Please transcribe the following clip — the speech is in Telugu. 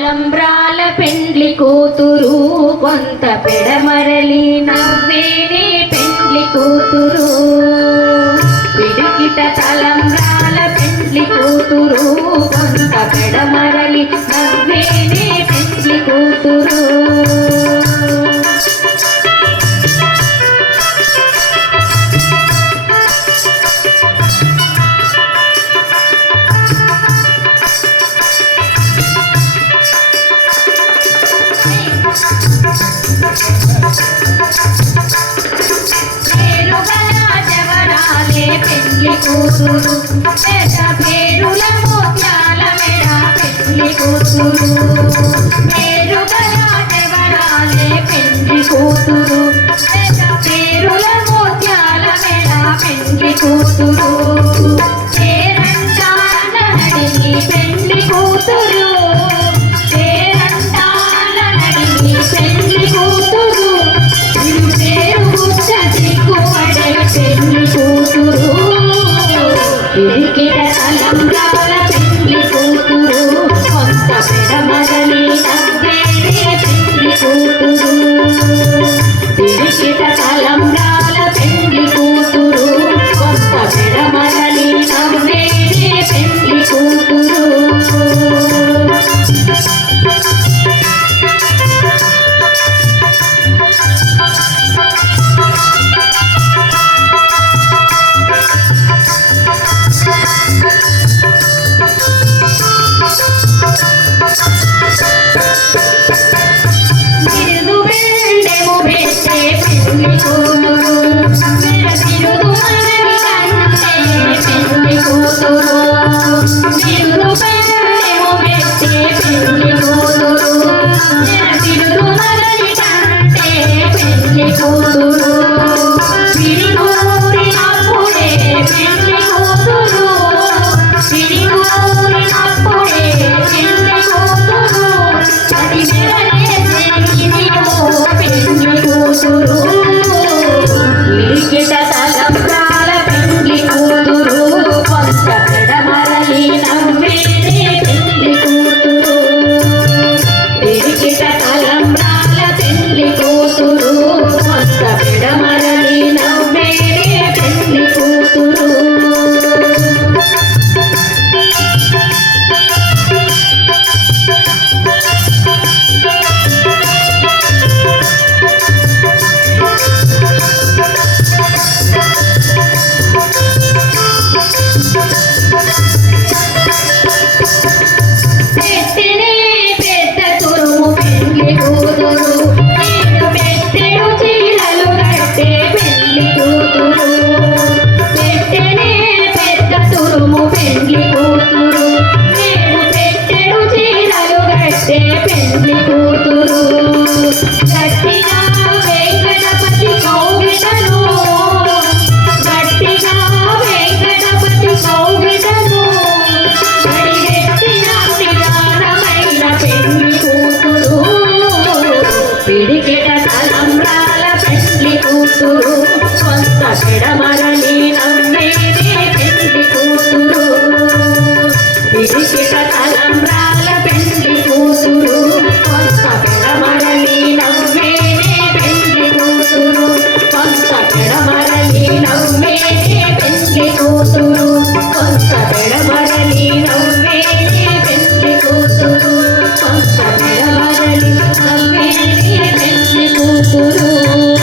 లంబ్రాల పెండ్లి కూతురు కొంత పెడమరలి నవ్వేనే పెండ్లి కూతురు పిడికిట తలంబ్రాల పెండ్లి కూతురు కొంత పెడమరలి నవ్వేనే పెండ్లి కూతురు పెండ్లి కూతురు పెద్ద పేరుల ముత్యాల మెడ పెండ్లి కూతురు పేరుగల దేవరాలే పెండ్లి కూతురు పెద్ద పేరుల ముత్యాల మెడ పెండ్లి కూతురు పేరంటాల నడిని పెండ్లి కూతురు పేరంటాల నడిని పెండ్లి కూతురు పేరు గుచ్చ దిక్కుపడే పెండ్లి కూతురు పిడికిట తలంబ్రాల పెండ్లి కూతురు కొంత పెడమ